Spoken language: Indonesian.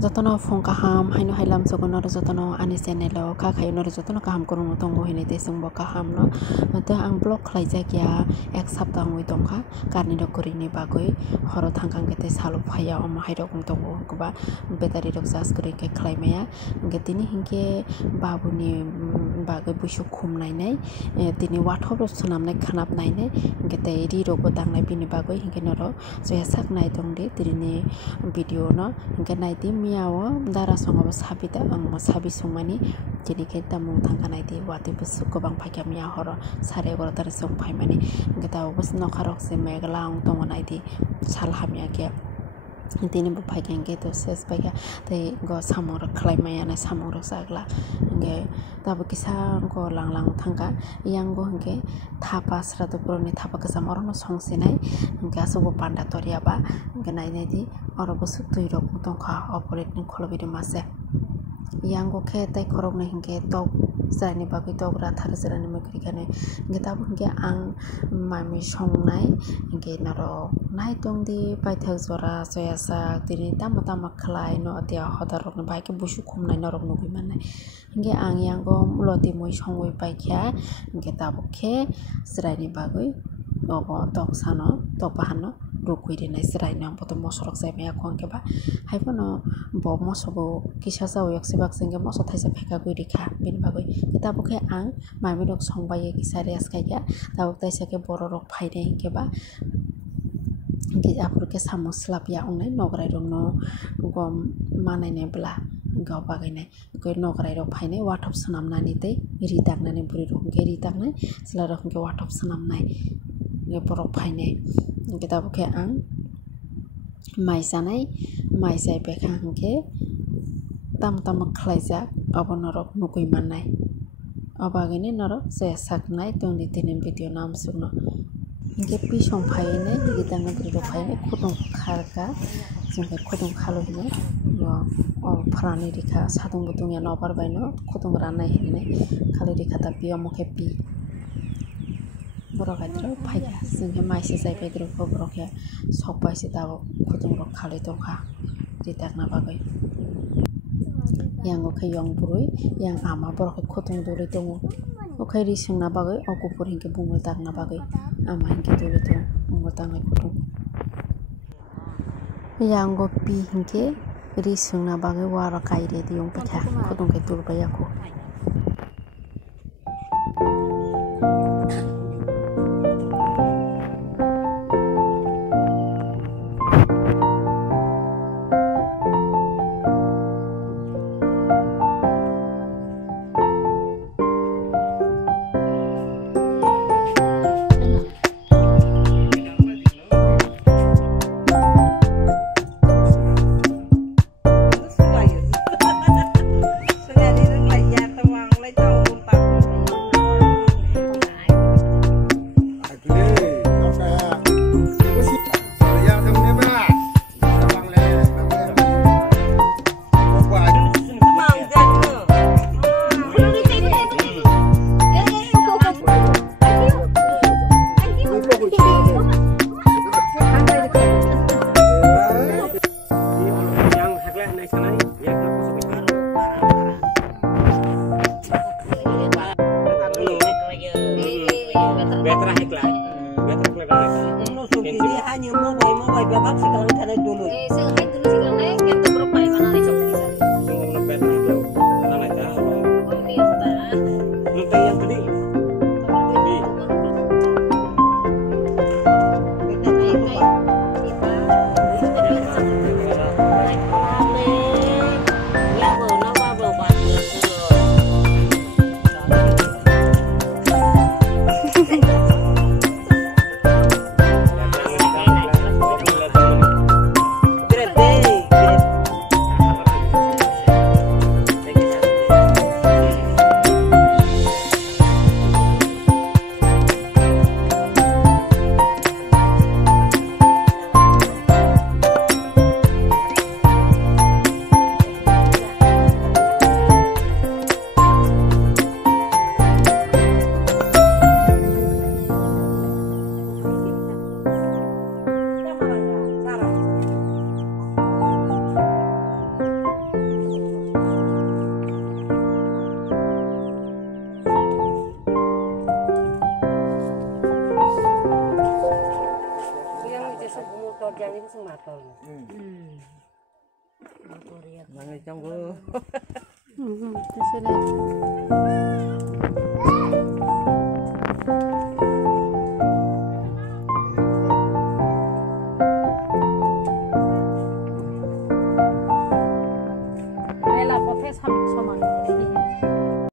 Jotono phone kaham haino hailam sogono jotono ani channel o ka khayono jotono kaham kormo tongo hine te sungbo kaham no to ang blog khlaijak ya ek saptah ngoi tongkha karni rok korini bagoi horo thangkang kete salo phaya omo hairok tongo kuba battery rok charge kori ke khlaimaya tini hingke babuni bagoi busu khumnai nai tini wathop ro sunamnai khanap nai nai te ri rok bo tangnai bini bagoi hingke noro soya sak nai tongde tirini video no hingke nai ti miao dara songo sabita ang sabi sumani jini ke tamung thangkanai ti wati busu kobang phakya mia horo sare gor tar song phaimani gata bus nokharok se meglang tongo nai ti salhamya ke tini bu phaiken ke to ses phaiya tei go samor khlaimaya na samor sagla nge tabu kisa go langlang thangka yang go hingke thapa sratu puroni thapa kasa morono songsinai hingke asobo panda toria ba hingke nai nai di oro busuk tui rok tongkha operate ni kholobiri mase yang go khe tai khorok na hingke tok srani bagui tok ra thar srani mekri kane hingke tabu hingke ang mami songnai hingke naro nai tongdi paithak jora soya sak tini tama tama khlai no atia hodar rok ni baike busu khumnai norok nugui manai hingke ang yang go loti moi songoi paikha hingke tabu khe srani bagui obo tok sano tok bahano rukui rinai serai nang poto mosorok sai maya khongke ba haipono bo mosobo kisa sawo yakse baksenge moso thaisa pheka gui rikha bini bagui tabu khe ang mami rok songbai kisa res kaya tabu taisa ke boro rok phaine hingke ba hingke apur ke samo slap ya ongnai nograi rok no gom manai ne bla gaw bagainai ko nograi rok phaine wathop sanamnani tei ri taknani buri rok hingke ri taknai sila rok hingke wathop sanamnai borok phainai hingke tabu khe ang mai sanai mai sai bekha hingke tam tam khlaijak abo norok nugui mannai obagini norok se saknai tongdi tini video nam sugno hingke pisong phaine ritangna buri rok phaine khudung kharka jingke khudung khalo hine o phrani rikha sadung butung ya nobar baino khudung ranai hine khali rikha ta pi omokhe pi borok aitro phaya jingke maisi sai pedro ko borok ya sokpai se tabo khudung rok khali tongkha ritakna bagoi yang oke yong burui yang ama borok khudung duri tongo okai ri singna bagoi okupur hingke bungul takna bagoi ama hingke duri tongo bungul tangai khudung yang go pi hingke ri singna bagoi waro kaire di yong pakha khudung ke durbai ako yang ini sing matol. Mangi canggo. Terus